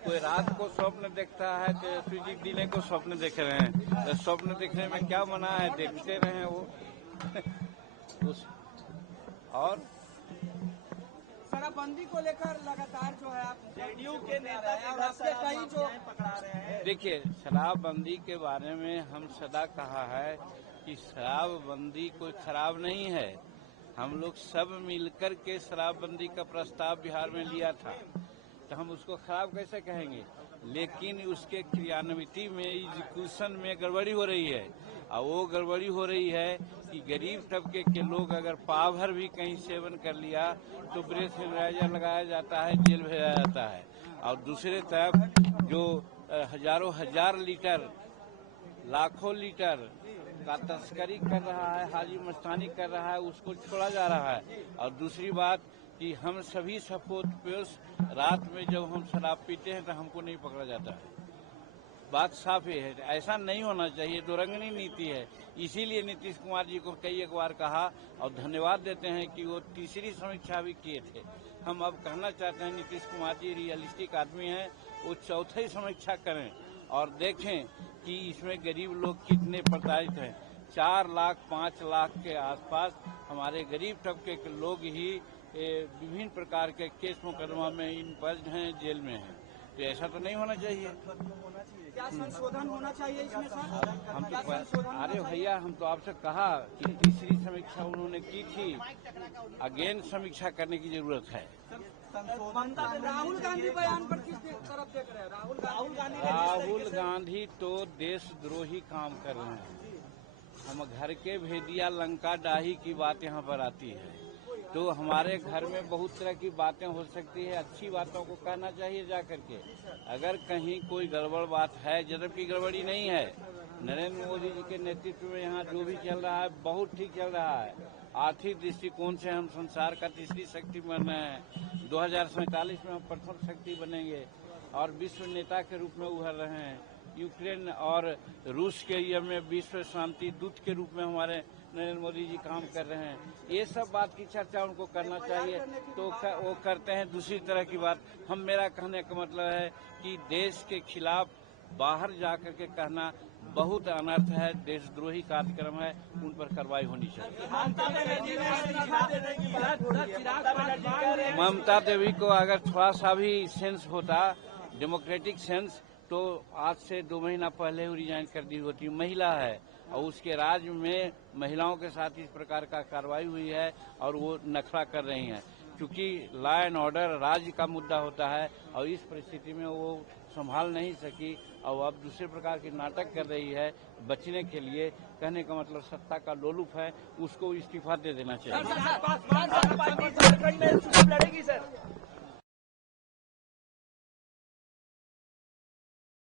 कोई रात को स्वप्न देखता है तो यशस्वी जी दिने को स्वप्न देख रहे हैं, तो स्वप्न देखने में क्या मना है, देखते रहे वो। और शराबबंदी को लेकर लगातार जो है आप जेडीयू के नेता कहीं जो पकड़ा रहे हैं। देखिए, शराबबंदी के बारे में हम सदा कहा है कि शराबबंदी कोई खराब नहीं है। हम लोग सब मिलकर के शराबबंदी का प्रस्ताव बिहार में लिया था, तो हम उसको खराब कैसे कहेंगे। लेकिन उसके क्रियान्विति में, एग्जीक्यूशन में गड़बड़ी हो रही है, और वो गड़बड़ी हो रही है कि गरीब तबके के लोग अगर पाव भर भी कहीं सेवन कर लिया तो ब्रेथ एनालाइजर लगाया जाता है, जेल भेजा जाता है। और दूसरे तरफ जो हजारों हजार लीटर, लाखों लीटर का तस्करी कर रहा है, हाजी मस्तानी कर रहा है, उसको छोड़ा जा रहा है। और दूसरी बात कि हम सभी सपोर्टर्स रात में जब हम शराब पीते हैं तो हमको नहीं पकड़ा जाता है। बात साफ ही है, ऐसा नहीं होना चाहिए। दोरंगनी नीति है, इसीलिए नीतीश कुमार जी को कई एक बार कहा और धन्यवाद देते हैं कि वो तीसरी समीक्षा भी किए थे। हम अब कहना चाहते हैं नीतीश कुमार जी रियलिस्टिक आदमी हैं, वो चौथी समीक्षा करें और देखें कि इसमें गरीब लोग कितने प्रताड़ित हैं। 4 लाख 5 लाख के आसपास हमारे गरीब तबके के लोग ही विभिन्न प्रकार के केस मुकदमा में इन पर हैं, जेल में हैं। तो ऐसा तो नहीं होना चाहिए। क्या संशोधन होना चाहिए इसमें सर? हम तो अरे भैया, हम तो आपसे कहा कि तीसरी समीक्षा उन्होंने की थी, अगेन समीक्षा करने की जरूरत है। राहुल गांधी बयान पर किस तरफ देख रहे हैं? राहुल गांधी तो देशद्रोही काम कर रहे हैं। हम घर के भेदिया लंका डाही की बात यहाँ पर आती है, तो हमारे घर में बहुत तरह की बातें हो सकती है। अच्छी बातों को कहना चाहिए जा करके। अगर कहीं कोई गड़बड़ बात है, जबकि गड़बड़ी नहीं है, नरेंद्र मोदी जी के नेतृत्व में यहाँ जो भी चल रहा है बहुत ठीक चल रहा है। आर्थिक दृष्टिकोण से हम संसार का तीसरी शक्ति बन रहे हैं। 2047 में हम प्रथम शक्ति बनेंगे और विश्व नेता के रूप में उभर रहे हैं। यूक्रेन और रूस के ये में विश्व शांति दूत के रूप में हमारे नरेंद्र मोदी जी काम कर रहे हैं। ये सब बात की चर्चा उनको करना चाहिए, तो वो करते हैं। दूसरी तरह की बात, मेरा कहने का मतलब है कि देश के खिलाफ बाहर जाकर के कहना बहुत अनर्थ है, देशद्रोही कार्यक्रम है, उन पर कार्रवाई होनी चाहिए। ममता देवी को अगर थोड़ा सा भी सेंस होता, डेमोक्रेटिक सेंस, तो आज से 2 महीना पहले ही रिजाइन कर दी होती। महिला है और उसके राज्य में महिलाओं के साथ इस प्रकार का कार्रवाई हुई है और वो नखरा कर रही हैं। क्योंकि लॉ एंड ऑर्डर राज्य का मुद्दा होता है और इस परिस्थिति में वो संभाल नहीं सकी और अब दूसरे प्रकार के नाटक कर रही है बचने के लिए। कहने का मतलब सत्ता का लोलुप है, उसको इस्तीफा दे देना चाहिए।